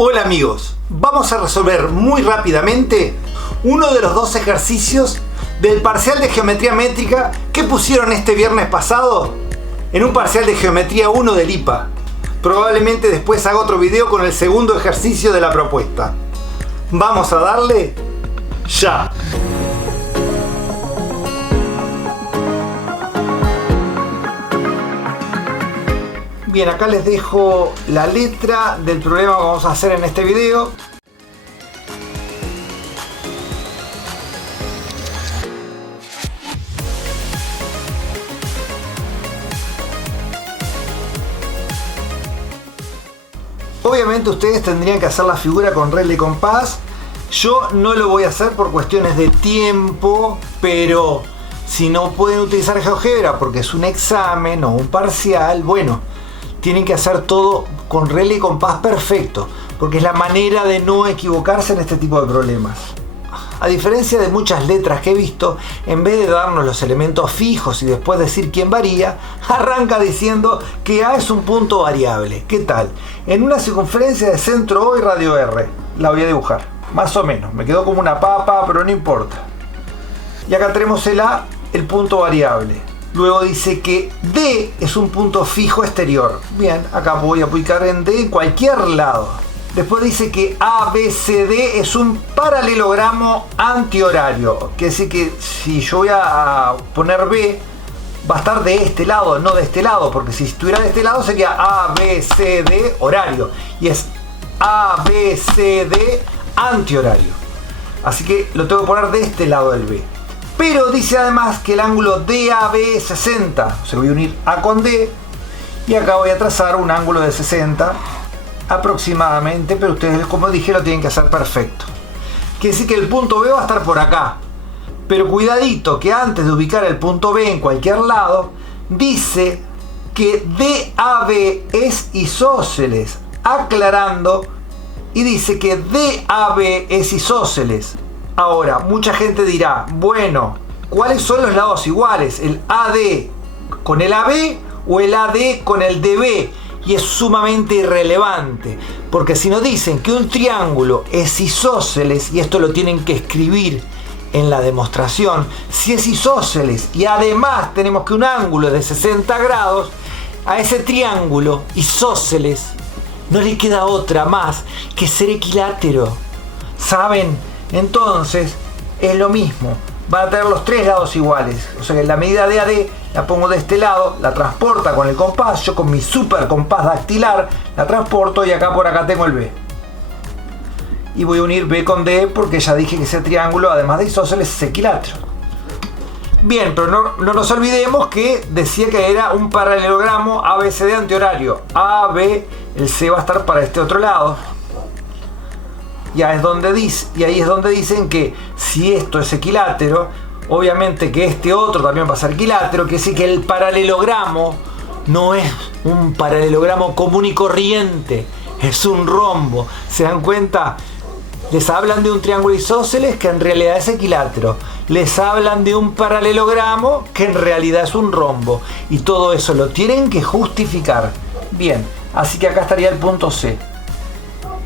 Hola amigos, vamos a resolver muy rápidamente uno de los dos ejercicios del parcial de geometría métrica que pusieron este viernes pasado en un parcial de geometría 1 del IPA. Probablemente después haga otro video con el segundo ejercicio de la propuesta. Vamos a darle ya. Bien, acá les dejo la letra del problema que vamos a hacer en este video. Obviamente ustedes tendrían que hacer la figura con regla y compás. Yo no lo voy a hacer por cuestiones de tiempo, pero si no pueden utilizar GeoGebra porque es un examen o un parcial, bueno, tienen que hacer todo con regla y compás perfecto, porque es la manera de no equivocarse en este tipo de problemas. A diferencia de muchas letras que he visto, en vez de darnos los elementos fijos y después decir quién varía, arranca diciendo que A es un punto variable. ¿Qué tal? En una circunferencia de centro O y radio R. La voy a dibujar, más o menos. Me quedó como una papa, pero no importa. Y acá tenemos el A, el punto variable. Luego dice que D es un punto fijo exterior. Bien, acá voy a aplicar en D en cualquier lado. Después dice que ABCD es un paralelogramo antihorario. Quiere decir que si yo voy a poner B, va a estar de este lado, no de este lado. Porque si estuviera de este lado sería ABCD horario. Y es ABCD antihorario. Así que lo tengo que poner de este lado del B. Pero dice además que el ángulo DAB es 60. O sea, voy a unir A con D. Y acá voy a trazar un ángulo de 60 aproximadamente. Pero ustedes, como dije, lo tienen que hacer perfecto. Quiere decir que el punto B va a estar por acá. Pero cuidadito que antes de ubicar el punto B en cualquier lado, dice que DAB es isósceles. Aclarando. Y dice que DAB es isósceles. Ahora, mucha gente dirá, bueno, ¿cuáles son los lados iguales? ¿El AD con el AB o el AD con el DB? Y es sumamente irrelevante, porque si nos dicen que un triángulo es isósceles, y esto lo tienen que escribir en la demostración, si es isósceles y además tenemos que un ángulo de 60 grados, a ese triángulo isósceles no le queda otra más que ser equilátero. ¿Saben? Entonces es lo mismo, van a tener los tres lados iguales, o sea que la medida de AD la pongo de este lado, la transporta con el compás, yo con mi super compás dactilar la transporto y acá por acá tengo el B. Y voy a unir B con D porque ya dije que ese triángulo además de isósceles es equilátero. Bien, pero no nos olvidemos que decía que era un paralelogramo ABCD antihorario. AB, el C va a estar para este otro lado. Y ahí es donde dicen que si esto es equilátero, obviamente que este otro también va a ser equilátero, que decir que el paralelogramo no es un paralelogramo común y corriente, es un rombo. ¿Se dan cuenta? Les hablan de un triángulo isósceles que en realidad es equilátero. Les hablan de un paralelogramo que en realidad es un rombo. Y todo eso lo tienen que justificar. Bien, así que acá estaría el punto C.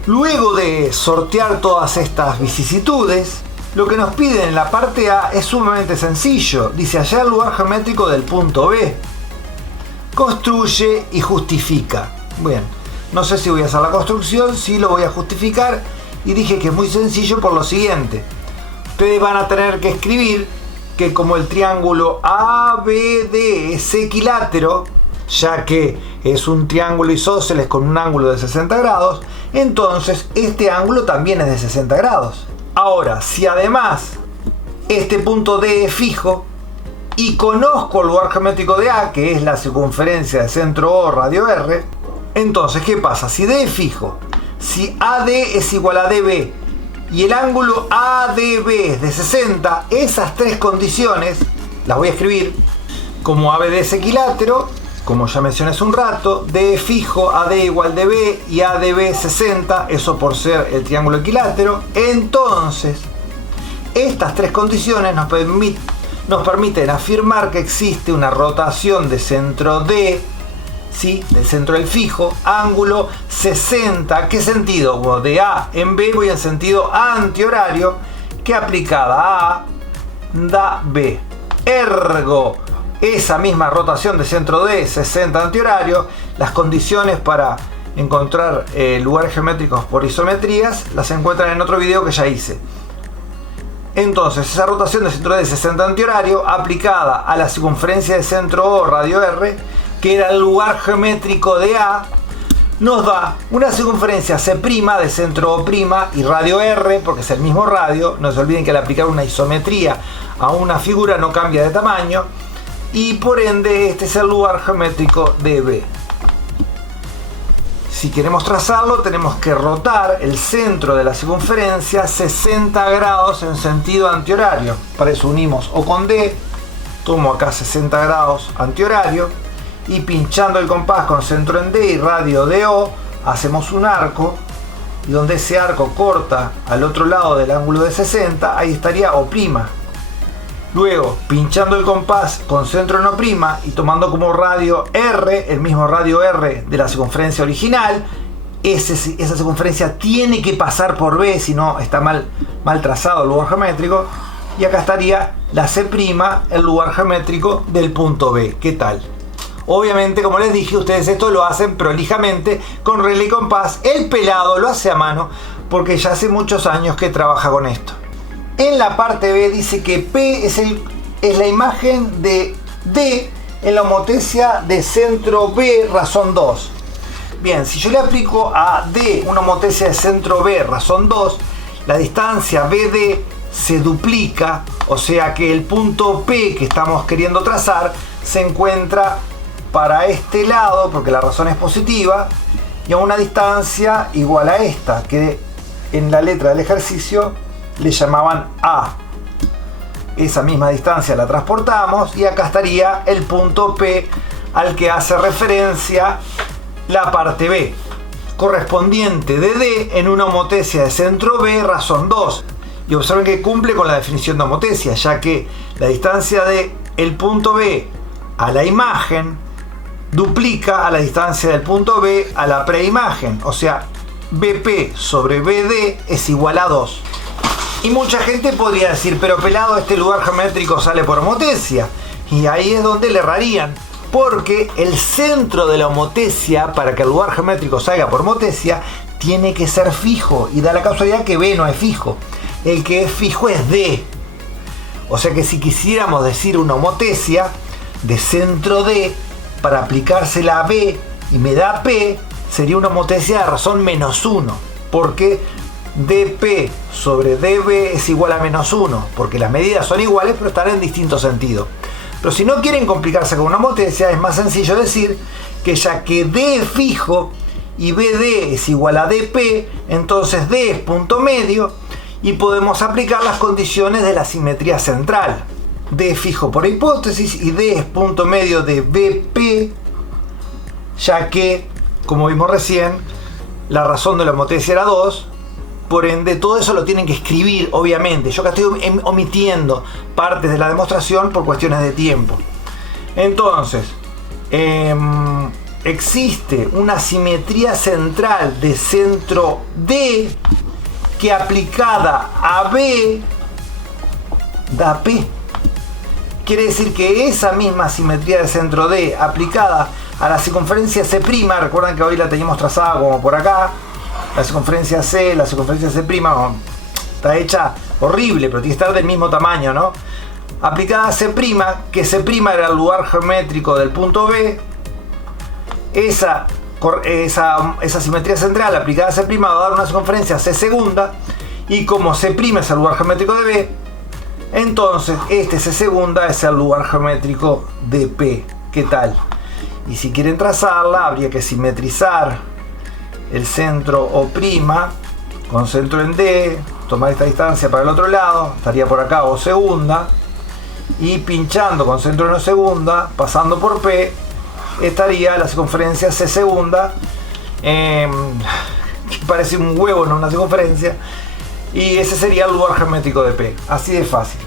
Luego de sortear todas estas vicisitudes, lo que nos piden en la parte A es sumamente sencillo. Dice hallar el lugar geométrico del punto B. Construye y justifica. Bien, no sé si voy a hacer la construcción, sí lo voy a justificar. Y dije que es muy sencillo por lo siguiente. Ustedes van a tener que escribir que como el triángulo ABD es equilátero, ya que es un triángulo isósceles con un ángulo de 60 grados, entonces este ángulo también es de 60 grados. Ahora, si además este punto D es fijo y conozco el lugar geométrico de A, que es la circunferencia de centro O radio R, entonces ¿qué pasa? Si D es fijo, si AD es igual a DB y el ángulo ADB es de 60, esas tres condiciones las voy a escribir como ABD es equilátero, como ya mencioné hace un rato, D fijo, AD igual DB y ADB 60, eso por ser el triángulo equilátero. Entonces, estas tres condiciones nos permiten afirmar que existe una rotación de centro D ¿sí? Del centro del fijo, ángulo 60. ¿Qué sentido? Bueno, de A en B voy en sentido antihorario, que aplicada a A da B. Ergo, esa misma rotación de centro D, 60 antihorario, las condiciones para encontrar lugares geométricos por isometrías las encuentran en otro video que ya hice. Entonces, esa rotación de centro D 60 antihorario aplicada a la circunferencia de centro O radio R, que era el lugar geométrico de A, nos da una circunferencia C' de centro O' y radio R, porque es el mismo radio. No se olviden que al aplicar una isometría a una figura no cambia de tamaño, y por ende este es el lugar geométrico de B. Si queremos trazarlo, tenemos que rotar el centro de la circunferencia 60 grados en sentido antihorario. Para eso unimos O con D, tomo acá 60 grados antihorario, y pinchando el compás con centro en D y radio de O, hacemos un arco, y donde ese arco corta al otro lado del ángulo de 60, ahí estaría O'. Luego, pinchando el compás con centro en O' y tomando como radio R, el mismo radio R de la circunferencia original, esa circunferencia tiene que pasar por B, si no está mal trazado el lugar geométrico, y acá estaría la C', el lugar geométrico del punto B. ¿Qué tal? Obviamente, como les dije, ustedes esto lo hacen prolijamente con regla y compás. El pelado lo hace a mano porque ya hace muchos años que trabaja con esto. En la parte B dice que P es la imagen de D en la homotesia de centro B razón 2. Bien, si yo le aplico a D una homotesia de centro B razón 2, la distancia BD se duplica, o sea que el punto P que estamos queriendo trazar se encuentra para este lado, porque la razón es positiva, y a una distancia igual a esta, que en la letra del ejercicio le llamaban A. Esa misma distancia la transportamos y acá estaría el punto P al que hace referencia la parte B, correspondiente de D en una homotesia de centro B razón 2. Y observen que cumple con la definición de homotesia, ya que la distancia de el punto B a la imagen duplica a la distancia del punto B a la preimagen, o sea, BP sobre BD es igual a 2. Y mucha gente podría decir, pero pelado, este lugar geométrico sale por homotesia. Y ahí es donde le errarían, porque el centro de la homotesia, para que el lugar geométrico salga por homotesia, tiene que ser fijo, y da la casualidad que B no es fijo. El que es fijo es D. O sea que si quisiéramos decir una homotesia de centro D para aplicársela a B y me da P, sería una homotesia de razón -1, porque dP sobre dB es igual a -1, porque las medidas son iguales pero están en distinto sentido. Pero si no quieren complicarse con una homotesia, es más sencillo decir que ya que D es fijo y BD es igual a dP, entonces D es punto medio y podemos aplicar las condiciones de la simetría central. D es fijo por hipótesis y D es punto medio de BP, ya que, como vimos recién, la razón de la homotesia era 2. Por ende, todo eso lo tienen que escribir, obviamente. Yo acá estoy omitiendo partes de la demostración por cuestiones de tiempo. Entonces, existe una simetría central de centro D que aplicada a B da P. Quiere decir que esa misma simetría de centro D aplicada a la circunferencia C', recuerdan que hoy la teníamos trazada como por acá, la circunferencia C, la circunferencia C', está hecha horrible, pero tiene que estar del mismo tamaño, ¿no? Aplicada a C', que C' era el lugar geométrico del punto B, esa simetría central aplicada a C' va a dar una circunferencia C segunda, y como C' es el lugar geométrico de B, entonces este C segunda es el lugar geométrico de P. ¿Qué tal? Y si quieren trazarla, habría que simetrizar el centro O' con centro en D, tomar esta distancia para el otro lado, estaría por acá O segunda, y pinchando con centro en O segunda, pasando por P, estaría la circunferencia C segunda, que parece un huevo, no una circunferencia, y ese sería el lugar geométrico de P. Así de fácil.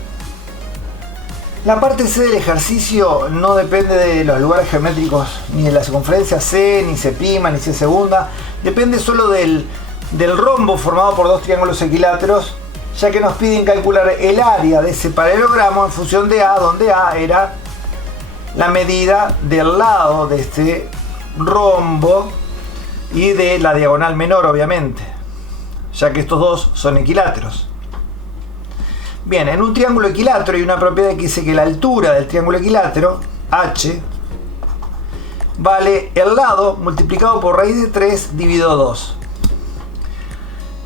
La parte C del ejercicio no depende de los lugares geométricos, ni de la circunferencia C, ni C', ni C segunda. Depende solo del rombo formado por dos triángulos equiláteros, ya que nos piden calcular el área de ese paralelogramo en función de A, donde A era la medida del lado de este rombo y de la diagonal menor, obviamente, ya que estos dos son equiláteros. Bien, en un triángulo equilátero hay una propiedad que dice que la altura del triángulo equilátero, h, vale el lado multiplicado por raíz de 3 dividido 2.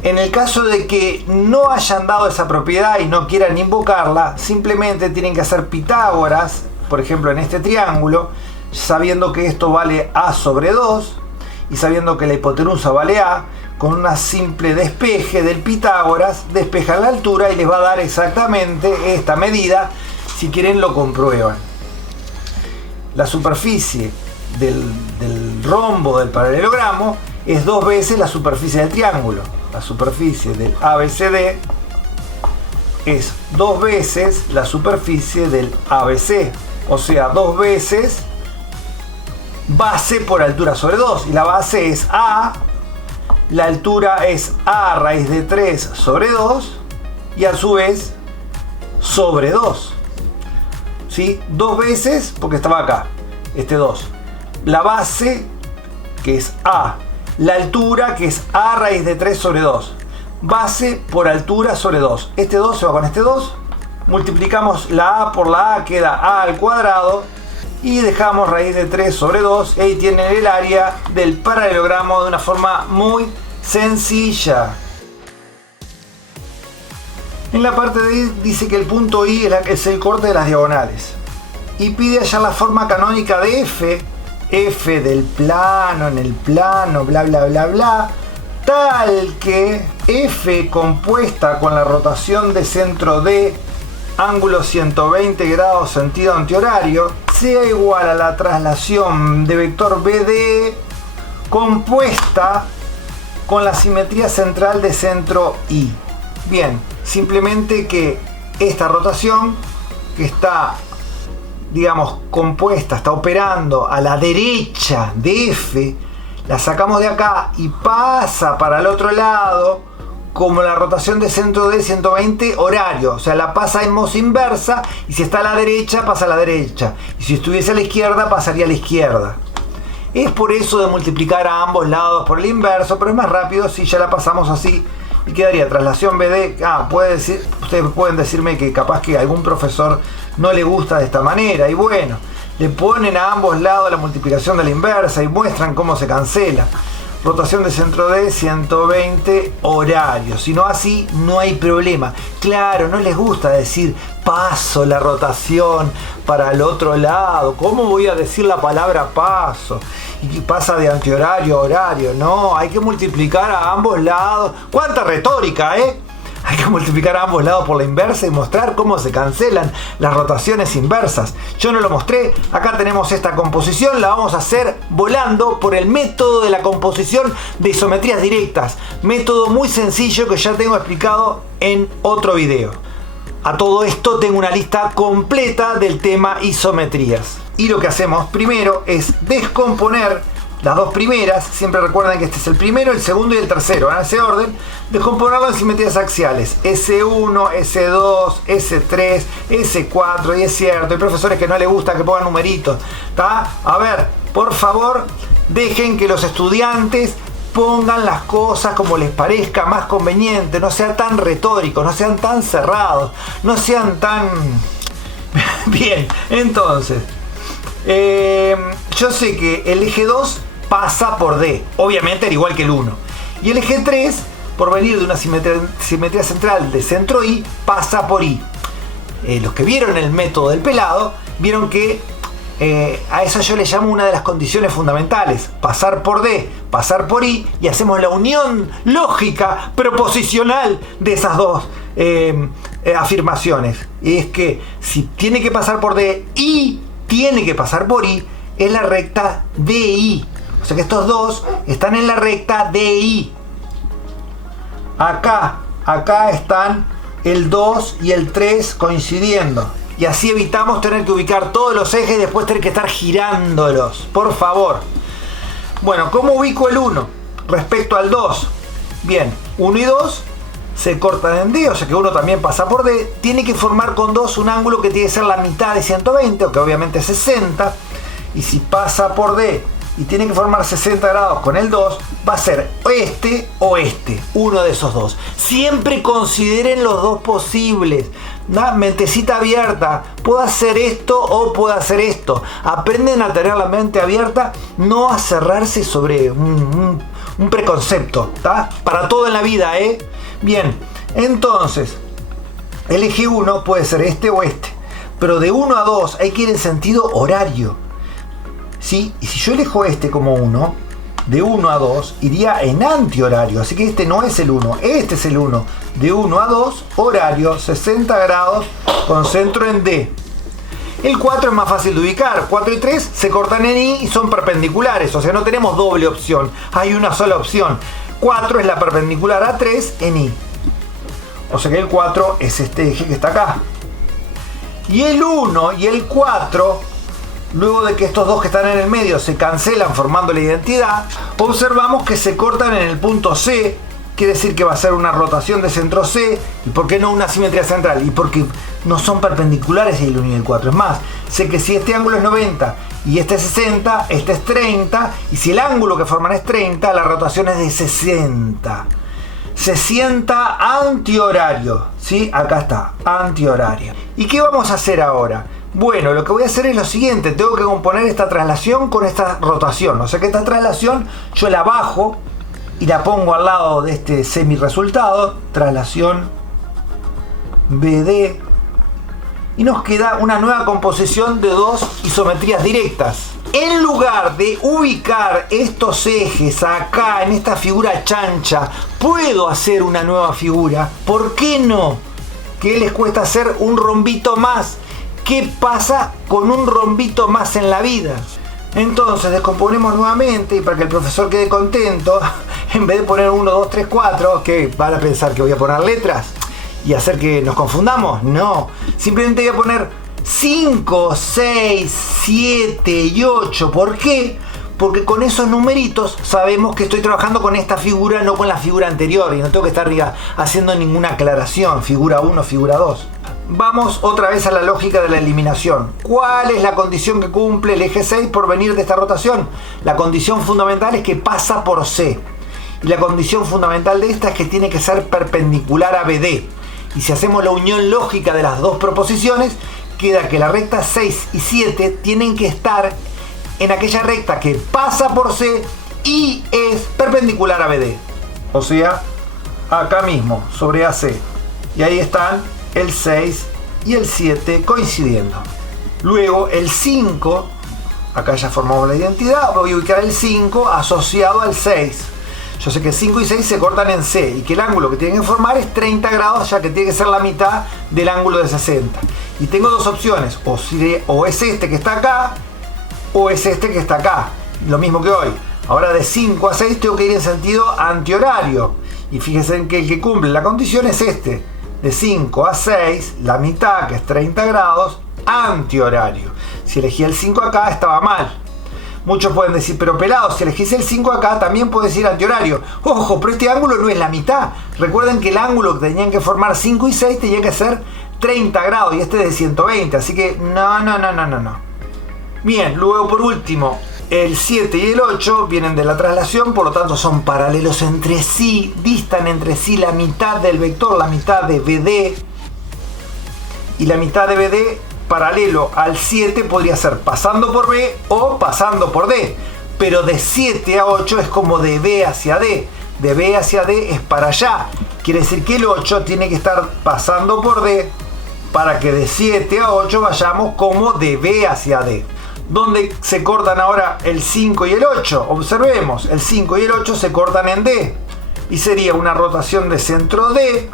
En el caso de que no hayan dado esa propiedad y no quieran invocarla, simplemente tienen que hacer Pitágoras, por ejemplo en este triángulo, sabiendo que esto vale a sobre 2 y sabiendo que la hipotenusa vale a, con una simple despeje del Pitágoras, despejan la altura y les va a dar exactamente esta medida. Si quieren lo comprueban. La superficie del rombo del paralelogramo es 2 veces la superficie del triángulo. La superficie del ABCD es 2 veces la superficie del ABC, o sea, 2 veces base por altura sobre 2, y la base es A, la altura es A raíz de 3 sobre 2, y a su vez sobre 2, ¿sí? 2 veces porque estaba acá, este 2, la base que es A, la altura que es A raíz de 3 sobre 2, base por altura sobre 2, este 2 se va con este 2, multiplicamos la A por la A, queda A al cuadrado, y dejamos raíz de 3 sobre 2, y ahí tienen el área del paralelogramo de una forma muy sencilla. En la parte D dice que el punto I es el corte de las diagonales, y pide hallar la forma canónica de F del plano, en el plano, bla bla bla bla, tal que F compuesta con la rotación de centro D, ángulo 120 grados sentido antihorario, sea igual a la traslación de vector BD compuesta con la simetría central de centro I. Bien, simplemente que esta rotación que está, digamos, compuesta, está operando a la derecha de F, la sacamos de acá y pasa para el otro lado como la rotación de centro de 120 horario, o sea, la pasamos inversa, y si está a la derecha pasa a la derecha, y si estuviese a la izquierda pasaría a la izquierda. Es por eso de multiplicar a ambos lados por el inverso, pero es más rápido si ya la pasamos así y quedaría traslación BD. Ustedes pueden decirme que capaz que a algún profesor no le gusta de esta manera, y bueno, le ponen a ambos lados la multiplicación de la inversa y muestran cómo se cancela. Rotación de centro D 120 horario, si no así no hay problema. Claro, no les gusta decir paso la rotación para el otro lado. ¿Cómo voy a decir la palabra paso? Y pasa de antihorario a horario. No, hay que multiplicar a ambos lados. ¡Cuánta retórica, eh! Hay que multiplicar a ambos lados por la inversa y mostrar cómo se cancelan las rotaciones inversas. Yo no lo mostré. Acá tenemos esta composición. La vamos a hacer volando por el método de la composición de isometrías directas. Método muy sencillo que ya tengo explicado en otro video. A todo esto tengo una lista completa del tema isometrías. Y lo que hacemos primero es descomponer las dos primeras. Siempre recuerden que este es el primero, el segundo y el tercero, en ese orden. Descomponerlo en simetrías axiales: S1, S2, S3, S4. Y es cierto, hay profesores que no les gusta que pongan numeritos, ¿tá? A ver, por favor, dejen que los estudiantes pongan las cosas como les parezca más conveniente. No sean tan retóricos, no sean tan cerrados, no sean tan... Bien, entonces, yo sé que el eje 2 pasa por D, obviamente al igual que el 1. Y el eje 3, por venir de una simetría central de centro I, pasa por I. Los que vieron el método del pelado, vieron que a eso yo le llamo una de las condiciones fundamentales: pasar por D, pasar por I, y hacemos la unión lógica proposicional de esas dos afirmaciones. Y es que si tiene que pasar por D y tiene que pasar por I, es la recta DI. O sea que estos dos están en la recta DI. Acá están el 2 y el 3 coincidiendo. Y así evitamos tener que ubicar todos los ejes y después tener que estar girándolos. Por favor. Bueno, ¿cómo ubico el 1 respecto al 2? Bien, 1 y 2 se cortan en D, o sea que 1 también pasa por D. Tiene que formar con 2 un ángulo que tiene que ser la mitad de 120, o que obviamente es 60. Y si pasa por D y tiene que formar 60 grados con el 2, va a ser este o este, uno de esos dos. Siempre consideren los dos posibles. Una mentecita abierta, puedo hacer esto o puedo hacer esto. Aprenden a tener la mente abierta, no a cerrarse sobre un preconcepto, ¿tá? Para todo en la vida, ¿eh? Bien, entonces, el eje 1 puede ser este o este, pero de 1 a 2 hay que ir en sentido horario, ¿sí? Y si yo elijo este como 1, de 1 a 2 iría en antihorario, así que este no es el 1, este es el 1. De 1 a 2, horario, 60 grados, con centro en D. El 4 es más fácil de ubicar, 4 y 3 se cortan en I y son perpendiculares, o sea, no tenemos doble opción, hay una sola opción. 4 es la perpendicular a 3 en I. O sea que el 4 es este eje que está acá. Y el 1 y el 4, luego de que estos dos que están en el medio se cancelan formando la identidad, observamos que se cortan en el punto C. Quiere decir que va a ser una rotación de centro C. ¿Y por qué no una simetría central? Y porque no son perpendiculares el 1 y el 4. Es más, sé que si este ángulo es 90 y este es 60, este es 30, y si el ángulo que forman es 30, la rotación es de 60. 60 antihorario, ¿sí? Acá está, antihorario. ¿Y qué vamos a hacer ahora? Bueno, lo que voy a hacer es lo siguiente, tengo que componer esta traslación con esta rotación. O sea que esta traslación yo la bajo y la pongo al lado de este semi-resultado, traslación BD, y nos queda una nueva composición de dos isometrías directas. En lugar de ubicar estos ejes acá en esta figura chancha, puedo hacer una nueva figura. ¿Por qué no? ¿Qué les cuesta hacer un rombito más? ¿Qué pasa con un rombito más en la vida? Entonces descomponemos nuevamente, y para que el profesor quede contento, en vez de poner 1, 2, 3, 4, que van a pensar que voy a poner letras y hacer que nos confundamos. No, simplemente voy a poner 5, 6, 7 y 8. ¿Por qué? Porque con esos numeritos sabemos que estoy trabajando con esta figura, no con la figura anterior, y no tengo que estar haciendo ninguna aclaración, figura 1, figura 2. Vamos otra vez a la lógica de la eliminación. ¿Cuál es la condición que cumple el eje 6 por venir de esta rotación? La condición fundamental es que pasa por C. Y la condición fundamental de esta es que tiene que ser perpendicular a BD. Y si hacemos la unión lógica de las dos proposiciones, queda que la recta 6 y 7 tienen que estar en aquella recta que pasa por C y es perpendicular a BD. O sea, acá mismo, sobre AC. Y ahí están el 6 y el 7 coincidiendo. Luego el 5, acá ya formamos la identidad, voy a ubicar el 5 asociado al 6. Yo sé que 5 y 6 se cortan en C y que el ángulo que tienen que formar es 30 grados, ya que tiene que ser la mitad del ángulo de 60. Y tengo dos opciones, o es este que está acá, o es este que está acá. Lo mismo que hoy. Ahora de 5 a 6 tengo que ir en sentido antihorario. Y fíjense en que el que cumple la condición es este. De 5 a 6, la mitad, que es 30 grados, antihorario. Si elegí el 5 acá, estaba mal. Muchos pueden decir, pero pelado, si elegís el 5 acá, también puedes ir antihorario. Ojo, pero este ángulo no es la mitad. Recuerden que el ángulo que tenían que formar 5 y 6 tenía que ser 30 grados y este es de 120. Así que no. Bien, luego por último, el 7 y el 8 vienen de la traslación, por lo tanto son paralelos entre sí, distan entre sí la mitad del vector, la mitad de BD, y la mitad de BD paralelo al 7 podría ser pasando por B o pasando por D, pero de 7 a 8 es como de B hacia D, de B hacia D es para allá, quiere decir que el 8 tiene que estar pasando por D para que de 7 a 8 vayamos como de B hacia D. ¿Dónde se cortan ahora el 5 y el 8? Observemos, el 5 y el 8 se cortan en D y sería una rotación de centro D,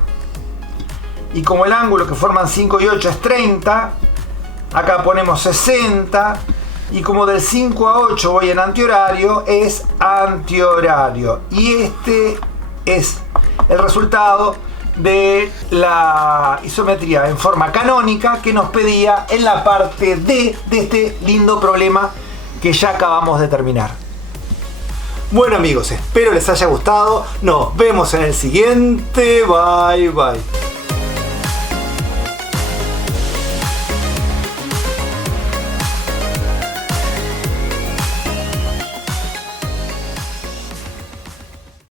y como el ángulo que forman 5 y 8 es 30, acá ponemos 60, y como del 5 a 8 voy en antihorario, es antihorario, y este es el resultado de la isometría en forma canónica que nos pedía en la parte D de este lindo problema que ya acabamos de terminar. Bueno amigos, espero les haya gustado. Nos vemos en el siguiente. Bye bye.